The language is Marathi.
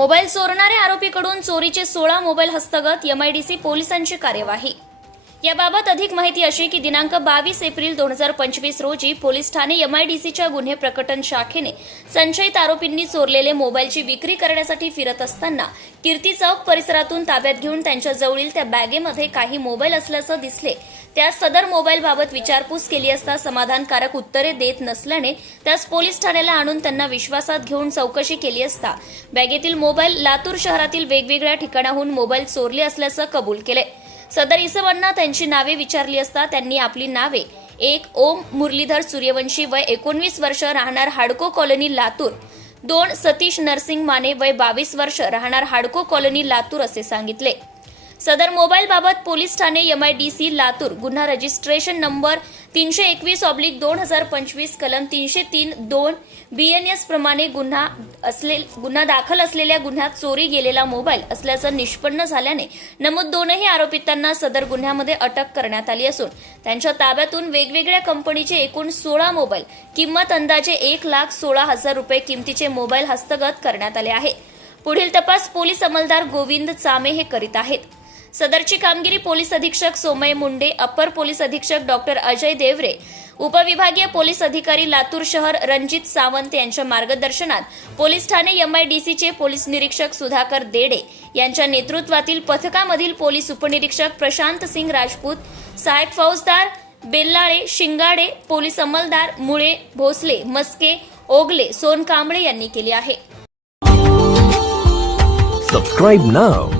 मोबाईल चोरणाऱ्या आरोपीकडून चोरीचे सोळा मोबाईल हस्तगत एमआयडीसी पोलिसांची कार्यवाही. याबाबत अधिक माहिती अशी की दिनांक बावीस एप्रिल दोन हजार पंचवीस रोजी पोलीस ठाणे एमआयडीसीच्या गुन्हे प्रकटन शाखेने संशयित आरोपींनी चोरलेले मोबाईलची विक्री करण्यासाठी फिरत असताना कीर्ती चौक परिसरातून ताब्यात घेऊन त्यांच्याजवळील त्या बॅगेमध्ये काही मोबाईल असल्याचं दिसले. त्या सदर मोबाईलबाबत विचारपूस केली असता समाधानकारक उत्तरे देत नसल्याने त्यास पोलीस ठाण्याला आणून त्यांना विश्वासात घेऊन चौकशी केली असता. बॅगेतील मोबाईल लातूर शहरातील वेगवेगळ्या ठिकाणाहून मोबाईल चोरले असल्याचं कबूल केले सदर इसमांना त्यांची नावे विचारली असता त्यांनी आपली नावे. एक ओम मुरलीधर सूर्यवंशी वय एकोणवीस वर्ष राहणार हाडको कॉलनी लातूर. दोन सतीश नरसिंग माने वय बावीस वर्ष राहणार हाडको कॉलनी लातूर असे सांगितले. सदर मोबाईल बाबत police Thane M I D C Latur. गुन्हा रजिस्ट्रेशन नंबर तीनशे एकवीस ऑब्लिक दोन हजार पंचवीस कलम तीनशे तीन दोन. बीएनएस प्रमाणे गुन्हा असले गुन्हा दाखल असलेल्या गुन्ह्यात चोरी गेलेला मोबाईल असल्याचं निष्पन्न झाल्याने नमूद दोनही आरोपितांना सदर गुन्ह्यामध्ये अटक करण्यात आली असून त्यांच्या ताब्यातून वेगवेगळ्या कंपनीचे एकूण सोळा मोबाईल किंमत अंदाजे एक लाख सोळा हजार रुपये किमतीचे मोबाईल हस्तगत करण्यात आले आहे. पुढील तपास पोलीस अंमलदार गोविंद चामे हे करीत आहेत. सदरची कामगिरी पोलीस अधीक्षक सोमय मुंडे अपर पोलीस अधीक्षक डॉक्टर अजय देवरे उपविभागीय पोलीस अधिकारी लातूर शहर रणजित सावंत यांच्या मार्गदर्शनात पोलीस ठाणे एमआयडीसीचे पोलीस निरीक्षक सुधाकर देडे यांच्या नेतृत्वातील पथकामधील पोलीस उपनिरीक्षक प्रशांत सिंग राजपूत सहायक फौजदार बेल्लाळे शिंगाडे पोलीस अंमलदार मुळे भोसले मस्के ओगले सोनकांबळे यांनी केली आहे. Subscribe now